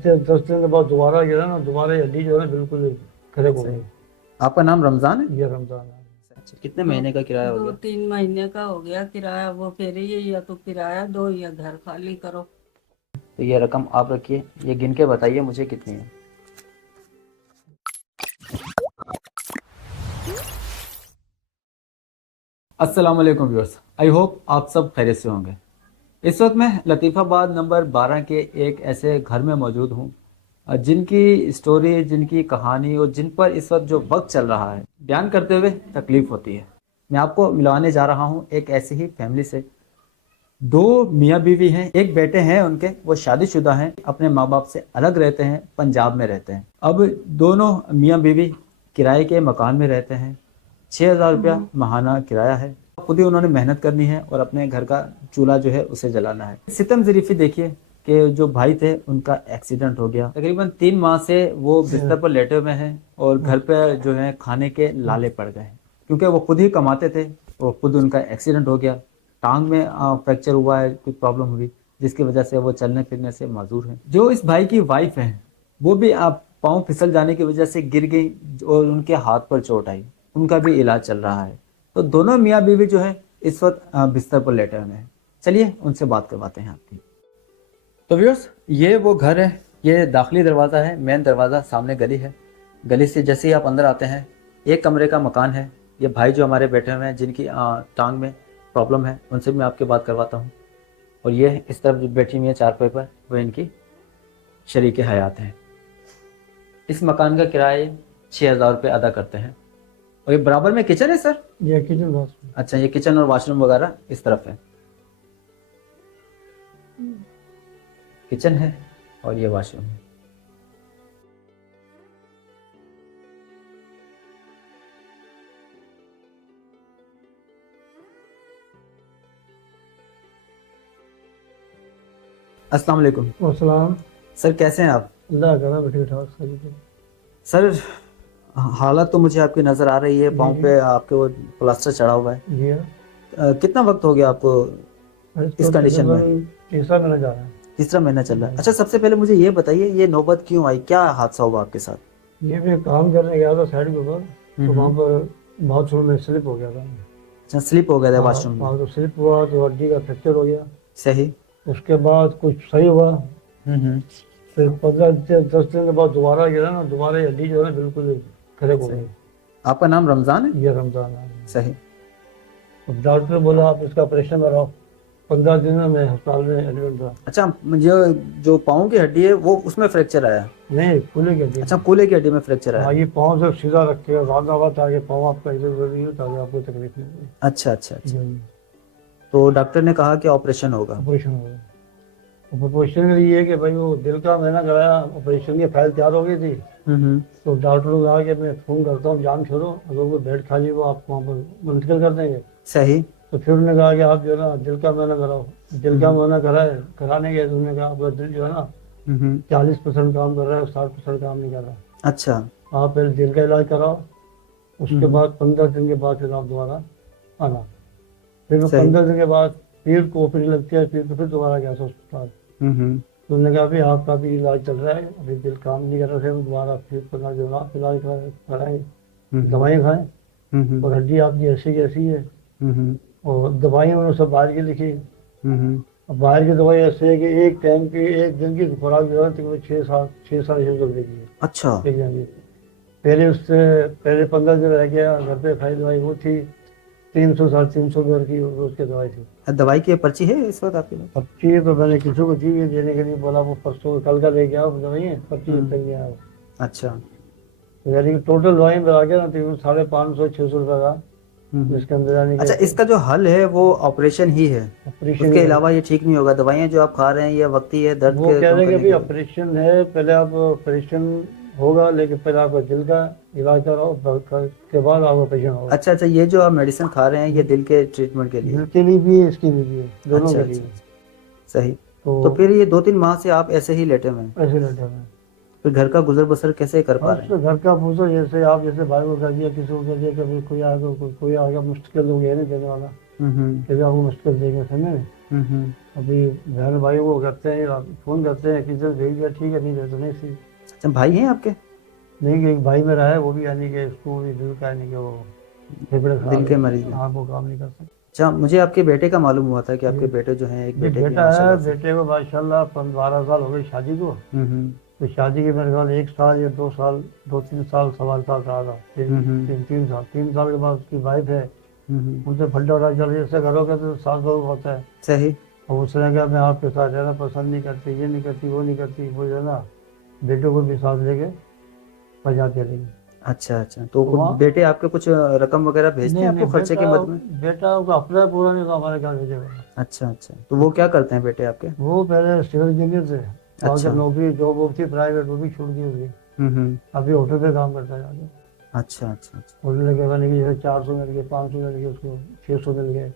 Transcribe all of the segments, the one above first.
10 दिन के बाद दोबारा गिरा ना, दोबारा ये हड्डी जो है ना बिल्कुल क्रैक हो गई। आपका नाम रमजान है? ये रमजान है। अच्छा, कितने दो महीने का किराया हो दो गया? 3 महीने का हो गया किराया। वो कह रही है या तो किराया दो या घर खाली करो। तो ये रकम आप रखिए, ये गिन के बताइए मुझे कितनी है। अस्सलाम वालेकुम व्यूअर्स, आई होप आप सब खैरियत से होंगे। इस वक्त मैं लतीफ़ाबाद नंबर 12 के एक ऐसे घर में मौजूद हूँ जिनकी स्टोरी, जिनकी कहानी और जिन पर इस वक्त जो वक्त चल रहा है बयान करते हुए तकलीफ़ होती है। मैं आपको मिलवाने जा रहा हूँ एक ऐसी ही फैमिली से। दो मियाँ बीवी हैं, एक बेटे हैं उनके, वो शादीशुदा हैं, अपने माँ बाप से अलग रहते हैं, पंजाब में रहते हैं। अब दोनों मियाँ बीवी किराए के मकान में रहते हैं। 6,000 रुपया माहाना किराया है। खुद ही उन्होंने मेहनत करनी है और अपने घर का चूल्हा जो है उसे जलाना है। सितम ज़रीफ़ी देखिए कि जो भाई थे उनका एक्सीडेंट हो गया। तकरीबन 3 माह से वो बिस्तर पर लेटे हुए हैं और घर पे जो है खाने के लाले पड़ गए हैं, क्योंकि वो खुद ही कमाते थे और खुद उनका एक्सीडेंट हो गया। टांग में फ्रैक्चर हुआ है, कुछ प्रॉब्लम हुई जिसकी वजह से वो चलने फिरने से माजूर हैं। जो इस भाई की वाइफ है वो भी आप पाँव फिसल जाने की वजह से गिर गई और उनके हाथ पर चोट आई, उनका भी इलाज चल रहा है। तो दोनों मियाँ बीवी जो है इस वक्त बिस्तर पर लेटे हुए हैं। चलिए उनसे बात करवाते हैं आपकी। तो व्यूअर्स, ये वो घर है, ये दाखिली दरवाज़ा है, मेन दरवाज़ा, सामने गली है। गली से जैसे ही आप अंदर आते हैं एक कमरे का मकान है। ये भाई जो हमारे बैठे हुए हैं जिनकी टांग में प्रॉब्लम है उनसे मैं आपकी बात करवाता हूँ। और ये इस तरफ जो बैठी हुई है चारपाई पर, वो इनकी शरीके हयात हैं। इस मकान का किराया 6,000 रुपये अदा करते हैं। और ये बराबर में किचन है सर? ये किचन बाथरूम। अच्छा, ये किचन और वॉशरूम वगैरह इस तरफ है। किचन है और ये वॉशरूम है। अस्सलाम वालेकुम और सलाम। सर, कैसे हैं आप? अल्लाह करा ठीक ठाक सही है। सर, हालत तो मुझे आपकी नज़र आ रही है, पाँव पे आपके वो प्लास्टर चढ़ा हुआ है। जी हाँ। कितना वक्त हो गया आपको इस कंडीशन में? तीसरा महीना जा रहा है। तीसरा महीना चल रहा है। अच्छा, सबसे पहले मुझे ये बताइए ये नौबत क्यों आई, क्या हादसा हुआ आपके साथ? ये भी काम करने गया था साइड के ऊपर, तो वहाँ पर बाथरूम में स्लिप हो गया था। अच्छा, स्लिप हो गया था वॉशरूम में? हाँ, तो स्लिप हुआ तो हड्डी का फ्रैक्चर हो गया। सही। उसके बाद कुछ सही हुआ, फिर 10 दिन के बाद दोबारा गिरा ना, दोबारा ये हड्डी जो है ना बिल्कुल क्रैक हो गई। आपका नाम रमजान है? ये रमजान है। सही। अब डॉक्टर ने बोला आप इसका ऑपरेशन कराओ। 15 दिन में मैं अस्पताल में एडमिट था। अच्छा, मुझे जो पाँव की हड्डी है वो उसमें फ्रैक्चर आया? नहीं, कूल्हे की हड्डी। अच्छा, कूल्हे की हड्डी में फ्रैक्चर हाँ, आया। ये पाँव से सीधा रख के रात आगे पाँव आपका इधर उधर नहीं होता, आपको तकलीफ नहीं होगी। अच्छा अच्छा अच्छा। तो डॉक्टर ने कहा कि ऑपरेशन होगा? ऑपरेशन हो गया। ऑपरेशन के लिए कि भाई वो दिल का मैंने कराया, ऑपरेशन की फाइल तैयार हो गई थी। तो डॉक्टर को कहा कि मैं फ़ोन करता हूँ, जान छोड़ो, अगर वो बेड खाली हो आपको वहाँ पर मुंतकिल कर देंगे। सही। तो फिर उन्होंने कहा कि आप जो है ना दिल का मैंने कराओ। दिल का मैंने कराए, कराने गए तो उन्होंने कहा आपका दिल जो है ना 40% काम कर रहा है, 60% काम नहीं कर रहा। अच्छा। आप पहले दिल का इलाज कराओ, उसके बाद 15 दिन के बाद फिर आप दोबारा आना। फिर 15 दिन के बाद फिर को ओपीडी लगती है, फिर दोबारा गया था अस्पताल। तो उन्होंने कहा अभी आपका भी इलाज चल रहा है, अभी दिल काम नहीं कर रहा है, दोबारा फिर अपना जो इलाज कराएंगे, दवाइयाँ खाएं। और हड्डी आपकी ऐसी की ऐसी है। और दवाइयाँ उन्होंने सब बाहर की लिखी। अब बाहर की दवाई ऐसे है कि एक टाइम की, एक दिन की खुराक जो है तकरीबन 6-6 रुपये की है। अच्छा। एक दिन की। पहले उससे पहले 15 दिन रह गया, घर पे खाई दवाई वो थी 300-350 रुपये की रोज की दवाई थी। दवाई की पर्ची है इस वक्त आपके पास? पर्ची तो मैंने किसी को दी है देने के लिए, बोला वो परसों कल का लेके आओ दवाई, पर्ची लेके आओ। अच्छा। तो यानी कि टोटल दवाई में आ गया ना तकरीबन 550-600 रुपये का इसके अंदर। यानी अच्छा, इसका जो हल है वो ऑपरेशन ही है, ऑपरेशन उसके अलावा ये ठीक नहीं होगा? दवाइयाँ जो आप खा रहे हैं ये वक्ती है, दर्द वो के कह कम रहे हैं कि करने भाई के लिए? ऑपरेशन है, पहले आप ऑपरेशन होगा, लेकिन पहले आपका दिल का इलाज कराओ, के बाद आप ऑपरेशन होगा। अच्छा अच्छा, ये जो आप मेडिसिन खा रहे हैं ये दिल के ट्रीटमेंट के लिए? दिल के लिए भी है, इसके लिए भी है, दोनों अच्छा के अच्छा लिए। अच्छा। सही। तो तो फिर ये 2-3 माह से आप ऐसे ही लेटे हुए हैं, ऐसे लगे हुए हैं। फिर घर का गुजर बसर कैसे कर पा हाँ, रहे तो हैं? घर का पूछो, जैसे आप जैसे भाई को कर दिया, किसी को कर दिया, कभी कोई आ गया, कोई आ गया, मुश्किल हो गया नहीं देने वाला, हम्म। फिर आपको मुश्किल देगा, समझे। अभी बहन भाई वो करते हैं, फोन करते हैं, किसी से भेज दिया, ठीक है, नहीं भेज तो नहीं सी। अच्छा, भाई हैं आपके? नहीं, एक भाई मेरा है, वो भी यानी कि उसको भी दिल का यानी कि वो फेफड़े खराब दिल के है, मरीज हैं। आँख वो काम नहीं कर सकते। अच्छा, मुझे आपके बेटे का मालूम हुआ था कि आपके जी। बेटे जो हैं, एक ये बेटे भी बेटा हैं है, माशाल्लाह से। बेटे को माशाल्लाह 12 साल हो गए शादी को। हम्म। तो शादी के मेरे ख्याल 1 साल या 2 साल, 2-3 साल, 1.25 साल रहा था, तीन साल, 3 साल के बाद उसकी वाइफ है, हम्म। उनसे फल्टा उठा चल रही, ऐसे घरों के तो सास बहू होता है। सही। और उसने कहा मैं आपके साथ रहना पसंद नहीं करती, ये नहीं करती, वो नहीं करती, वो जो है ना बेटों को भी साथ लेके बजा के रही। अच्छा अच्छा, तो तो वहाँ बेटे आपके कुछ रकम वगैरह भेजते नहीं हैं नहीं, आपको खर्चे की बेटा मदद में? बेटा उसका अपना पूरा नहीं, तो हमारे क्या भेजेगा। अच्छा अच्छा, तो वो क्या करते हैं बेटे आपके? वो पहले सिविल इंजीनियर थे, और अच्छा। जब नौकरी जॉब वॉब थी प्राइवेट, वो भी छूट दी उसकी। हम्म। अभी होटल पे काम करता है जाके। अच्छा अच्छा अच्छा। होटल में कहने की जैसे 400 मिल गए, 500 मिल गए, उसको 600 मिल गए,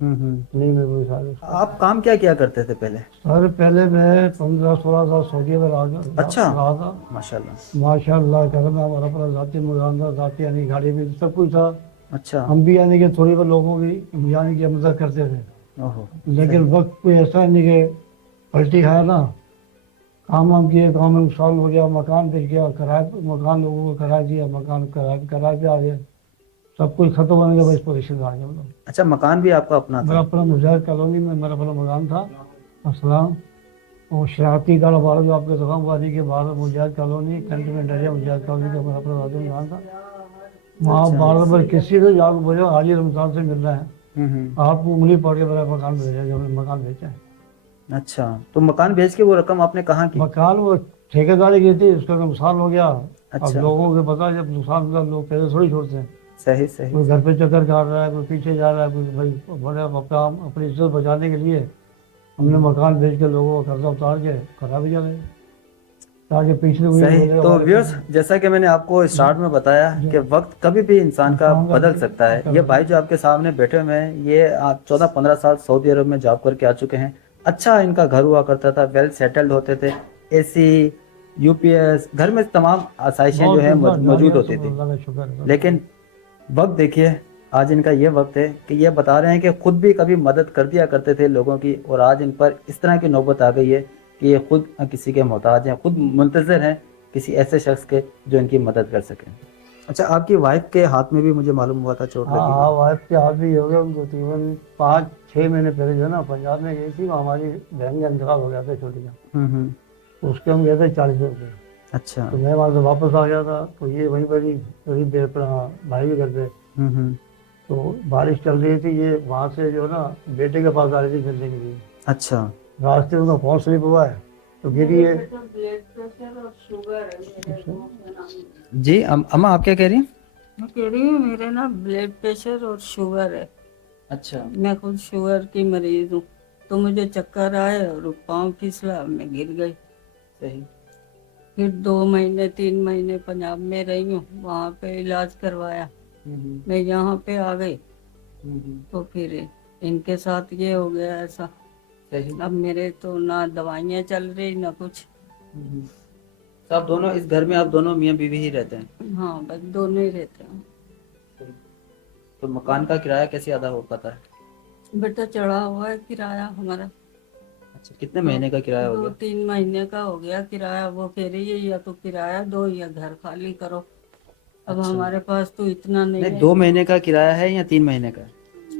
नहीं मिल गई सारे उसको। आप काम क्या किया करते थे पहले? सर पहले मैं 15-16 साल सऊदी में अच्छा। रहा था। माशाल्लाह। माशाल्लाह करम है, हमारा अपना जाति मकान था, जाति यानी गाड़ी भी सब कुछ था। अच्छा। हम भी यानी कि थोड़ी बहुत लोगों की यानी कि मदद करते थे, ओहो। लेकिन वक्त कोई ऐसा नहीं कि पलटी खाया ना, काम वाम किए, काम में नुकसान हो गया, मकान बिक गया, किराए, मकान लोगों को किराया दिया, मकान किराए पे आ गया, सब कुछ खत्म होने के बाद इस पोजिशन में आ गया। मतलब अच्छा, मकान भी आपका अपना मेरा था? अपना मुजाहिद कॉलोनी में मेरा अपना मकान था। असलाम और शरारती गाड़ा बारह जो आपके दुकान वाली के बाहर मुजाहिद कॉलोनी कंटेनमेंट एरिया, मुजाहिद कॉलोनी का मेरा अपना मकान था। वहाँ बार बार किसी को जाकर बोले हाजी रमजान से मिल रहे हैं, आपको उंगली पड़ के मेरा मकान भेजा, जो हमने मकान बेचा है। अच्छा, तो मकान बेच के वो रकम आपने कहाँ की? मकान वो ठेकेदारी की थी, उसका नुकसान हो गया। अब अच्छा। लोगों को पता है जब नुकसान होता है लोग पैसे थोड़ी छोड़ते हैं। सही सही। कोई घर पे चक्कर काट रहा है, कोई पीछे जा रहा है, कोई भाई बड़े अपना अपनी इज्जत बचाने के लिए हमने मकान बेच के लोगों का कर्जा उतार के करा भी जा रहे हैं, ताकि पीछे कोई सही। बोले तो हमारे व्यूअर्स, जैसा कि मैंने आपको स्टार्ट में बताया कि वक्त कभी भी इंसान का बदल सकता है। ये भाई जो आपके सामने बैठे हुए हैं, ये 14-15 साल सऊदी अरब में जॉब करके आ चुके हैं। अच्छा इनका घर हुआ करता था, वेल सेटल्ड होते थे, एसी, यूपीएस, घर में तमाम आसाइशें जो है मौजूद होती थी। अल्लाह का शुक्र है। लेकिन वक्त देखिए, आज इनका ये वक्त है कि ये बता रहे हैं कि खुद भी कभी मदद कर दिया करते थे लोगों की, और आज इन पर इस तरह की नौबत आ गई है कि ये खुद किसी के मोहताज हैं, खुद मुंतज़िर हैं किसी ऐसे शख्स के जो इनकी मदद कर सके। अच्छा, आपकी वाइफ के हाथ में भी मुझे मालूम हुआ था चोट लगी हाँ है। वाइफ के हाथ भी हो गया उनको, तकरीबन 5-6 महीने पहले जो है ना पंजाब में गई थी, वो हमारी बहन का इंतकाल हो गया था छोटी का, तो उसके हम गए थे 40 रुपये। अच्छा। तो मैं वहाँ से वापस आ गया था, तो ये वहीं पर ही करीब देर पर, हाँ भाई भी घर पे। तो बारिश चल रही थी, ये वहाँ से जो है ना बेटे के पास आ रही थी मिलने के लिए। अच्छा। रास्ते में उनका फोन स्लिप हुआ है तो गिरी है। ब्लड प्रेशर और शुगर है मेरे को। जी अम्मा, आप क्या कह रही हैं? मैं कह रही हूँ मेरे ना ब्लड प्रेशर और शुगर है। अच्छा। मैं खुद शुगर की मरीज हूँ, तो मुझे चक्कर आए और पाँव फिसला, मैं गिर गई। सही। फिर 2 महीने 3 महीने पंजाब में रही हूँ, वहाँ पे इलाज करवाया, मैं यहाँ पे आ गई। तो फिर इनके साथ ये हो गया ऐसा। सही। अब मेरे तो ना दवाइयाँ चल रही ना कुछ। तो आप दोनों इस घर में, आप दोनों मियाँ बीवी ही रहते हैं? हाँ बस दोनों ही रहते हैं। तो मकान का किराया कैसे अदा हो पाता है? बेटा चढ़ा हुआ है किराया हमारा। अच्छा, कितने महीने का किराया हो गया? 2-3 महीने का हो गया किराया। वो कह रही है या तो किराया दो या घर खाली करो। अब अच्छा। हमारे पास तो इतना नहीं नहीं, है। 2 महीने का किराया है या 3 महीने का?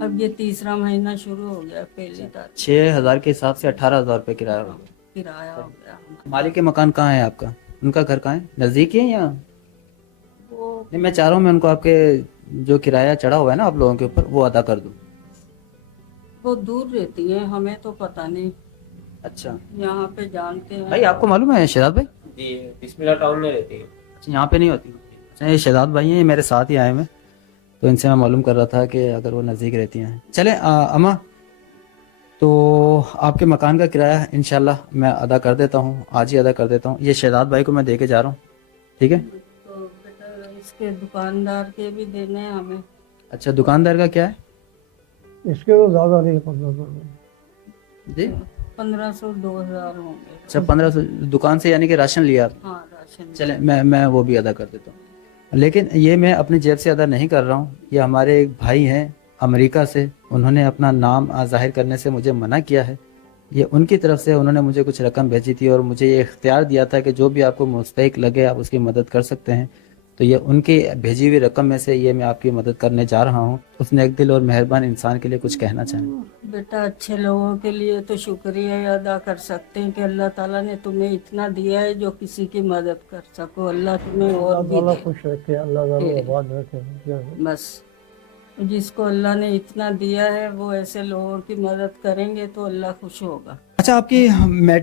अब ये तीसरा महीना शुरू हो गया, पहली तारीख 6,000 के हिसाब से 18,000 रुपये किराया होगा। किराया हो गया हमारा। मालिक के मकान कहाँ है आपका? उनका घर कहाँ है? नज़दीक ही है या? वो नहीं, मैं चाह रहा हूँ मैं उनको आपके जो किराया चढ़ा हुआ है ना आप लोगों के ऊपर, वो अदा कर दूँ। वो दूर रहती है, हमें तो पता नहीं। अच्छा यहाँ पे जानते हैं। भाई, आपको मालूम है शहजाद भाई? जी, बिस्मिल्लाह टाउन में रहती है। अच्छा, यहाँ पे नहीं होती? अच्छा, ये शहजाद भाई हैं, ये मेरे साथ ही आए हैं, तो इनसे मैं मालूम कर रहा था कि अगर वो नज़दीक रहती हैं। चलें अम्मा, तो आपके मकान का किराया इंशाल्लाह मैं अदा कर देता हूँ, आज ही अदा कर देता हूँ। ये शहजाद भाई को मैं दे के जा रहा हूँ, ठीक है? तो बेटा इसके दुकानदार के भी देने हैं हमें। अच्छा, दुकानदार का क्या है? इसके तो ज़्यादा नहीं, 1500 रुपये। जी 1500-2000 होंगे। अच्छा, 1500 दुकान से यानी कि राशन लिया आप? हाँ राशन। चले, मैं वो भी अदा कर देता हूँ, लेकिन ये मैं अपनी जेब से अदा नहीं कर रहा हूँ। ये हमारे एक भाई हैं, अमेरिका से उन्होंने अपना नाम जाहिर करने से मुझे मना किया है। ये उनकी तरफ से उन्होंने मुझे कुछ रकम भेजी थी और मुझे ये इख्तियार दिया था कि जो भी आपको मुस्तहिक लगे आप उसकी मदद कर सकते हैं। तो ये उनकी भेजी हुई रकम में से ये मैं आपकी मदद करने जा रहा हूँ। उस नेक दिल और मेहरबान इंसान के लिए कुछ कहना चाहें? बेटा, अच्छे लोगों के लिए तो शुक्रिया अदा कर सकते हैं कि अल्लाह ताला ने तुम्हें इतना दिया है जो किसी की मदद कर सको। अल्लाह तुम्हें और भी अल्लाह दे। खुश रखे, अल्लाह ताला आबाद रखे। बस जिसको अल्लाह ने इतना दिया है वो ऐसे लोगों की मदद करेंगे तो अल्लाह खुश होगा। अच्छा, आपकी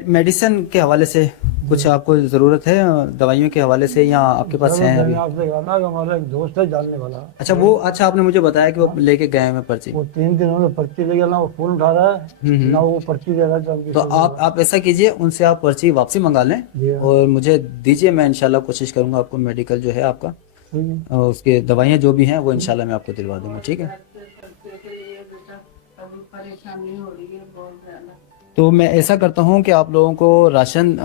मेडिसिन के हवाले से कुछ आपको ज़रूरत है, दवाइयों के हवाले से, या आपके पास है अभी? आपसे कहना कि हमारा एक दोस्त है जानने वाला। अच्छा आपने मुझे बताया कि वो लेके गए हैं पर्ची। वो 3 दिनों में पर्ची ले गया ना, वो फोन उठा रहा है ना, वो पर्ची दे रहा है। तो आप ऐसा कीजिए, उनसे आप पर्ची वापसी मंगा लें और मुझे दीजिए। मैं इंशाल्लाह कोशिश करूंगा आपको मेडिकल जो है आपका और उसके दवाइयाँ जो भी हैं वो इंशाल्लाह मैं आपको दिलवा दूंगा। ठीक है, परेशानी हो रही है बहुत ज्यादा। तो मैं ऐसा करता हूँ कि आप लोगों को राशन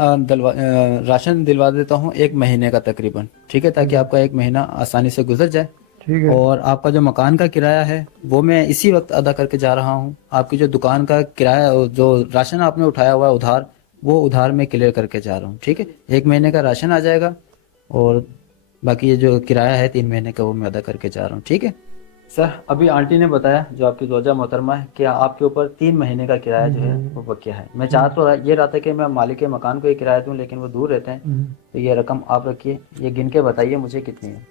दिलवा देता हूँ 1 महीने का तकरीबन। ठीक है, ताकि आपका 1 महीना आसानी से गुजर जाए। ठीक है। और आपका जो मकान का किराया है वो मैं इसी वक्त अदा करके जा रहा हूँ। आपकी जो दुकान का किराया, जो राशन आपने उठाया हुआ है उधार, वो उधार मैं क्लियर करके जा रहा हूँ। ठीक है, 1 महीने का राशन आ जाएगा और बाकी ये जो किराया है 3 महीने का वो मैं अदा करके जा रहा हूँ। ठीक है सर, अभी आंटी ने बताया जो आपकी जोजा मोहतरमा है कि आपके ऊपर 3 महीने का किराया जो है वो बकिया है। मैं चाह तो ये रहा था कि मैं मालिक के मकान को ही किराया दूं, लेकिन वो दूर रहते हैं। तो ये रकम आप रखिए, ये गिन के बताइए मुझे कितनी है।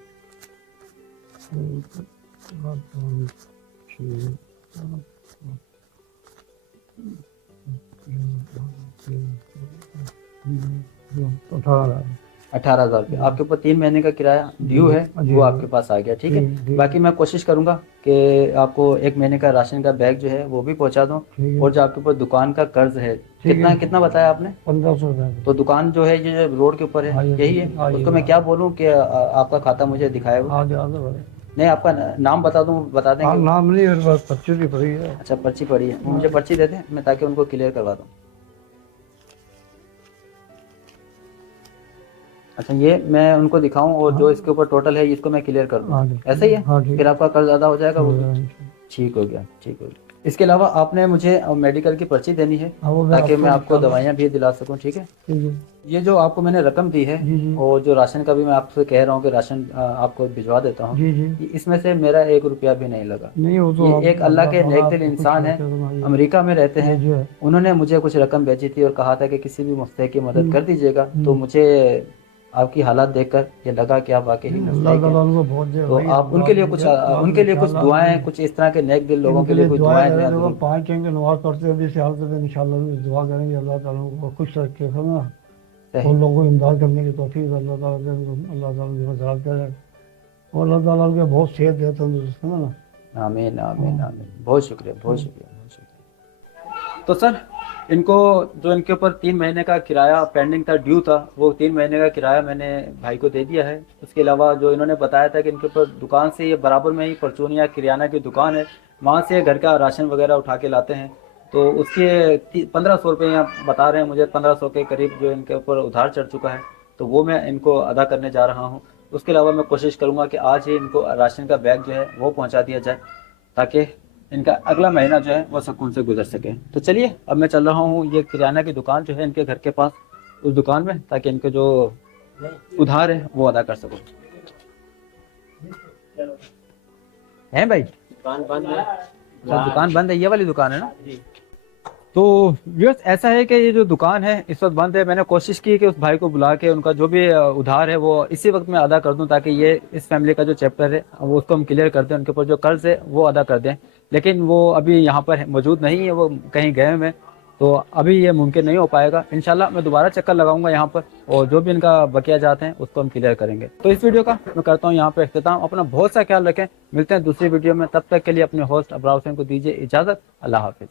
तो 18,000 रुपये आपके ऊपर 3 महीने का किराया ड्यू है, वो आपके पास आ गया। ठीक है, बाकी मैं कोशिश करूंगा कि आपको 1 महीने का राशन का बैग जो है वो भी पहुंचा दूं। और जो आपके ऊपर दुकान का कर्ज है, कितना बताया आपने? 1500 रुपये। तो दुकान जो है ये जो रोड के ऊपर है यही है, उसको मैं क्या बोलूँ कि आपका खाता मुझे दिखाए वो? नहीं, आपका नाम बता देंगे? नाम नहीं, मेरे पास पर्ची भी पड़ी है। अच्छा, पर्ची पड़ी है, मुझे पर्ची दे दें मैं ताकि उनको क्लियर करवा दूँ। अच्छा, ये मैं उनको दिखाऊं और जो इसके ऊपर टोटल है इसको मैं क्लियर कर दूं, ऐसा ही है? फिर आपका कर्ज अदा हो जाएगा वो भी। ठीक हो गया। इसके अलावा आपने मुझे मेडिकल की पर्ची देनी है ताकि मैं आपको दवाइयाँ भी दिला सकूं। ठीक है, ये जो आपको मैंने रकम दी है और जो राशन का भी मैं आपसे कह रहा हूँ कि राशन आपको भिजवा देता हूँ, इसमें से मेरा 1 रुपया भी नहीं लगा। ये एक अल्लाह के नेक दिल इंसान है, अमेरिका में रहते हैं। उन्होंने मुझे कुछ रकम भेजी थी और कहा था कि किसी भी मुस्तहिक की मदद कर दीजिएगा। तो मुझे आपकी हालात देखकर ये लगा कि आप वाकई ही मुस्तहिक हैं। तो आप उनके लिए कुछ दुआएं, कुछ इस तरह के नेक दिल लोगों के लिए कुछ दुआएं दें। 5 टाइम की नमाज पढ़ते हैं, इस हालत में इंशाल्लाह दुआ करेंगे अल्लाह ताला को खुश रखे, समझा, उन लोगों को इमदाद करने की तौफीक अल्लाह ताला करे और अल्लाह ताला उनके बहुत सेहत दे, तंदुरुस्त, समझा। आमीन आमीन आमीन। बहुत शुक्रिया। तो सर, इनको जो इनके ऊपर 3 महीने का किराया पेंडिंग था, ड्यू था, वो 3 महीने का किराया मैंने भाई को दे दिया है। उसके अलावा जो इन्होंने बताया था कि इनके ऊपर दुकान से, ये बराबर में ही परचूनिया किराना की दुकान है, वहाँ से घर का राशन वगैरह उठा के लाते हैं। तो उसके 1500 रुपये यहाँ बता रहे हैं मुझे, 1500 के करीब जो इनके ऊपर उधार चढ़ चुका है, तो वो मैं इनको अदा करने जा रहा हूँ। उसके अलावा मैं कोशिश करूँगा कि आज ही इनको राशन का बैग जो है वो पहुँचा दिया जाए ताकि इनका अगला महीना जो है वो सुकून से गुजर सके। तो चलिए, अब मैं चल रहा हूँ ये किराना की दुकान जो है इनके घर के पास, उस दुकान में, ताकि इनके जो उधार है वो अदा कर सकूँ। हैं भाई? दुकान बंद है। दुकान बंद है, ये वाली दुकान है ना? तो व्यूअर्स, ऐसा है कि ये जो दुकान है इस वक्त बंद है। मैंने कोशिश की कि उस भाई को बुला के उनका जो भी उधार है वो इसी वक्त में अदा कर दूं, ताकि ये इस फैमिली का जो चैप्टर है वो उसको हम क्लियर कर दें, उनके ऊपर जो कर्ज है वो अदा कर दें। लेकिन वो अभी यहाँ पर मौजूद नहीं है, वो कहीं गए हुए हैं, तो अभी ये मुमकिन नहीं हो पाएगा। इंशाल्लाह मैं दोबारा चक्कर लगाऊंगा यहाँ पर और जो भी इनका बकिया जाते हैं उसको हम क्लियर करेंगे। तो इस वीडियो का मैं करता हूँ यहाँ पर इख्तिताम। अपना बहुत सा ख्याल रखें, मिलते हैं दूसरी वीडियो में। तब तक के लिए अपने होस्ट अबरार हुसैन को दीजिए इजाज़त। अल्लाह हाफिज़।